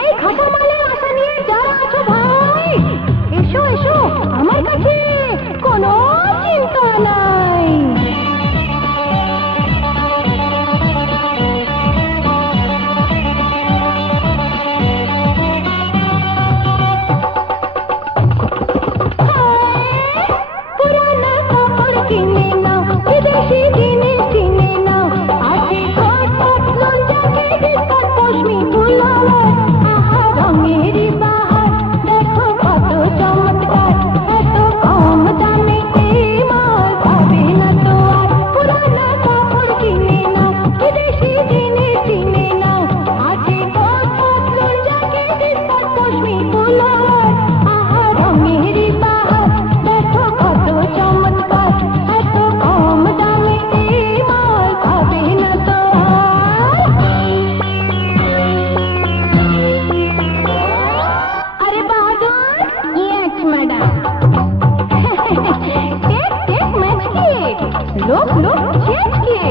এই ঘটমালা আসা নিয়ে যাও আছো ভাই এসো এসো লোক লোক খেয়ে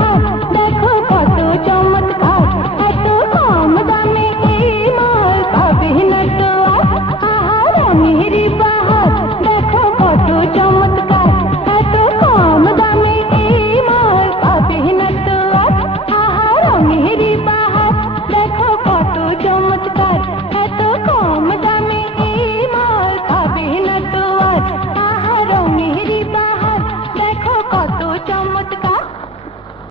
हो